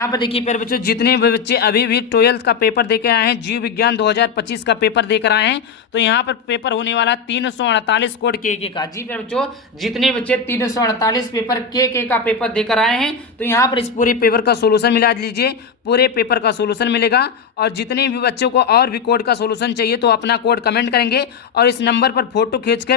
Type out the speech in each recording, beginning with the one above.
यहाँ पर देखिए प्यारे बच्चों, जितने भी बच्चे अभी भी 12th का पेपर देकर आए हैं, जीव विज्ञान 2025 का पेपर देकर आए हैं, तो यहाँ पर पेपर होने वाला 348 कोड के का। जी प्यारे बच्चों, जितने बच्चे 348 पेपर के का पेपर देकर आए हैं, तो यहाँ पर इस पूरे पेपर का सोल्यूशन मिला लीजिए, पूरे पेपर का सोल्यूशन मिलेगा। और जितने भी बच्चों को और भी कोड का सोल्यूशन चाहिए तो अपना कोड कमेंट करेंगे और इस नंबर पर फोटो खींच के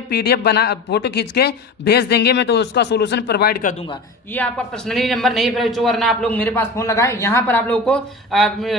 फोटो खींच के भेज देंगे, मैं तो उसका सोल्यूशन प्रोवाइड कर दूंगा। ये आपका पर्सनली नंबर नहीं है बच्चों, वरना आप लोग मेरे पास फोन लगाए, यहाँ पर आप लोगों को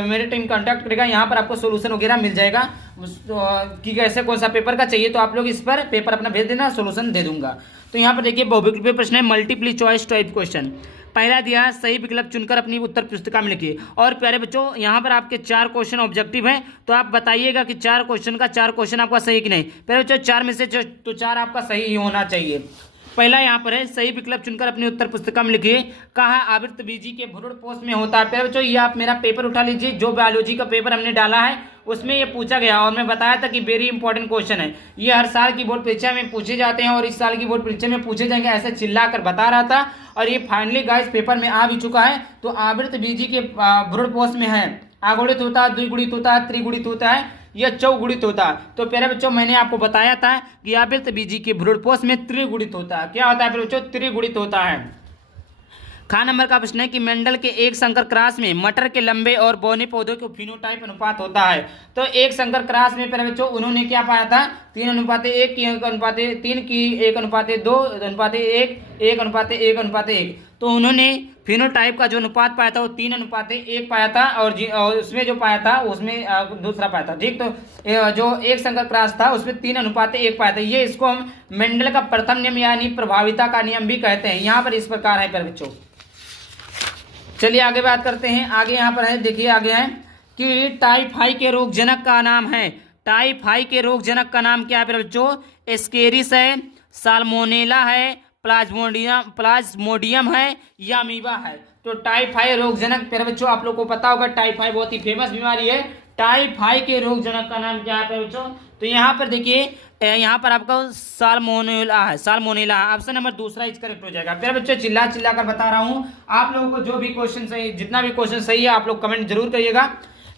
मेरे टीम कांटेक्ट करेगा, यहाँ पर आपको सोल्यूशन वगैरह मिल जाएगा कि कैसे कौन सा पेपर का चाहिए, तो आप लोग इस पर पेपर अपना भेज देना, सोल्यूशन दे दूंगा। तो यहाँ पर देखिए बहुविकल्पीय प्रश्न है, मल्टीपल चॉइस टाइप क्वेश्चन। पहला दिया सही विकल्प चुनकर अपनी उत्तर पुस्तिका में लिखिए। और प्यारे बच्चों, यहाँ पर आपके 4 क्वेश्चन ऑब्जेक्टिव हैं, तो आप बताइएगा कि 4 क्वेश्चन का 4 क्वेश्चन आपका सही कि नहीं। प्यारे बच्चों, 4 में से तो 4 आपका सही ही होना चाहिए। पहला यहाँ पर है, सही विकल्प चुनकर अपनी उत्तर पुस्तिका में लिखिए। कहा आवृत्त बीजी के भ्रूण पोष में होता है। प्यारे बच्चों, ये आप मेरा पेपर उठा लीजिए, जो बायोलॉजी का पेपर हमने डाला है उसमें ये पूछा गया, और मैं बताया था कि वेरी इंपॉर्टेंट क्वेश्चन है। ये हर साल की बोर्ड परीक्षा में पूछे जाते हैं और इस साल की बोर्ड परीक्षा में पूछे जाएंगे, ऐसे चिल्ला कर बता रहा था। और ये फाइनली गाइस पेपर में आ भी चुका है। तो आवृत्त बीजी के भ्रूण पोष में है, आगुणित होता है, द्विगुणित होता है, त्रिगुणित होता है, यह चौगुणित होता है। तो प्यारे बच्चों, मैंने आपको बताया था कि आवृत्त बीजी के भ्रूणपोष में त्रिगुणित होता है। क्या होता है प्यारे बच्चों? त्रिगुणित होता है। खा नंबर का प्रश्न है कि मेंडल के एक संकर क्रॉस में मटर के लंबे और बौने पौधों के फिनोटाइप अनुपात होता है। तो एक संकर क्रॉस में प्यारे बच्चों उन्होंने क्या पाया था? 3:1 की 3 की 1:2 1:1 1:1 तो उन्होंने फिनोटाइप का जो अनुपात पाया था वो 3:1 पाया था, और उसमें जो पाया था उसमें दूसरा पाया था। ठीक, तो जो एक संकर क्रॉस था उसमें 3:1 पाया था। ये इसको हम मेंडल का प्रथम नियम यानी प्रभाविता का नियम भी कहते हैं। यहाँ पर इस प्रकार है प्यारे बच्चों। चलिए आगे बात करते हैं। आगे यहाँ पर है, देखिए आगे है कि टाइफाई के रोगजनक का नाम है। टाइफाई के रोगजनक का नाम क्या है प्यारे बच्चों? एस्केरिस है, साल्मोनेला है, प्लाज्मोडियम है या अमीबा है। तो टाइफाई रोगजनक प्यारे बच्चों आप लोग को पता होगा, टाइफाई बहुत ही फेमस बीमारी है। टाइफाई के रोगजनक का नाम क्या है प्यारे बच्चों? तो यहाँ पर देखिए, यहाँ पर आपका साल्मोनेला है, साल्मोनेला। ऑप्शन नंबर दूसरा इस करेक्ट हो जाएगा। प्यारे बच्चों, चिल्ला चिल्ला कर बता रहा हूँ आप लोगों को, जो भी क्वेश्चन सही, जितना भी क्वेश्चन सही है आप लोग कमेंट जरूर करिएगा।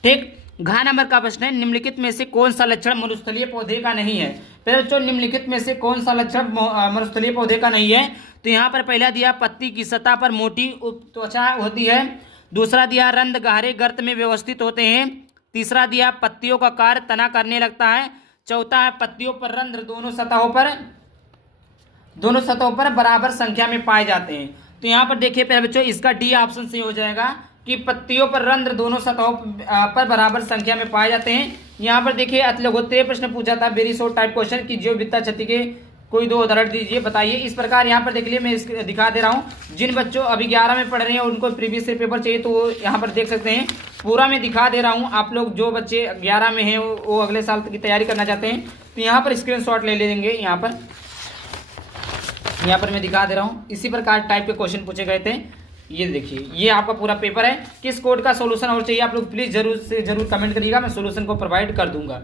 ठीक, घ नंबर का प्रश्न है, निम्नलिखित में से कौन सा लक्षण मरुस्थलीय पौधे का नहीं है। प्यारे बच्चों, निम्नलिखित में से कौन सा लक्षण मरुस्थलीय पौधे का नहीं है? तो यहाँ पर पहला दिया पत्ती की सतह पर मोटी त्वचा होती है। दूसरा दिया रंध्र गहरे गर्त में व्यवस्थित होते हैं। तीसरा दिया पत्तियों का कार्य तना करने लगता है। चौथा है पत्तियों पर रंध्र दोनों सतहों पर बराबर संख्या में पाए जाते हैं। तो यहाँ पर देखिए प्यारे बच्चों, इसका डी ऑप्शन सही हो जाएगा कि पत्तियों पर रंध्र दोनों सतहों पर बराबर संख्या में पाए जाते हैं। यहाँ पर देखिए अतिलघुत्तरीय प्रश्न पूछा था, वेरी शॉर्ट टाइप क्वेश्चन कि जीव विद्या क्षति के कोई 2 उदाहरण दीजिए, बताइए। इस प्रकार यहाँ पर देख लिए, मैं दिखा दे रहा हूँ। जिन बच्चों अभी 11 में पढ़ रहे हैं और उनको प्रीवियस ईयर पेपर चाहिए तो वो यहाँ पर देख सकते हैं, पूरा मैं दिखा दे रहा हूँ। आप लोग जो बच्चे 11 में हैं वो अगले साल की तैयारी करना चाहते हैं तो यहाँ पर स्क्रीनशॉट ले लेंगे। यहाँ पर मैं दिखा दे रहा हूँ, इसी प्रकार टाइप के क्वेश्चन पूछे गए थे। ये देखिए, ये आपका पूरा पेपर है। किस कोड का सोल्यूशन और चाहिए आप लोग प्लीज जरूर से जरूर कमेंट करिएगा, मैं सोल्यूशन को प्रोवाइड कर दूंगा।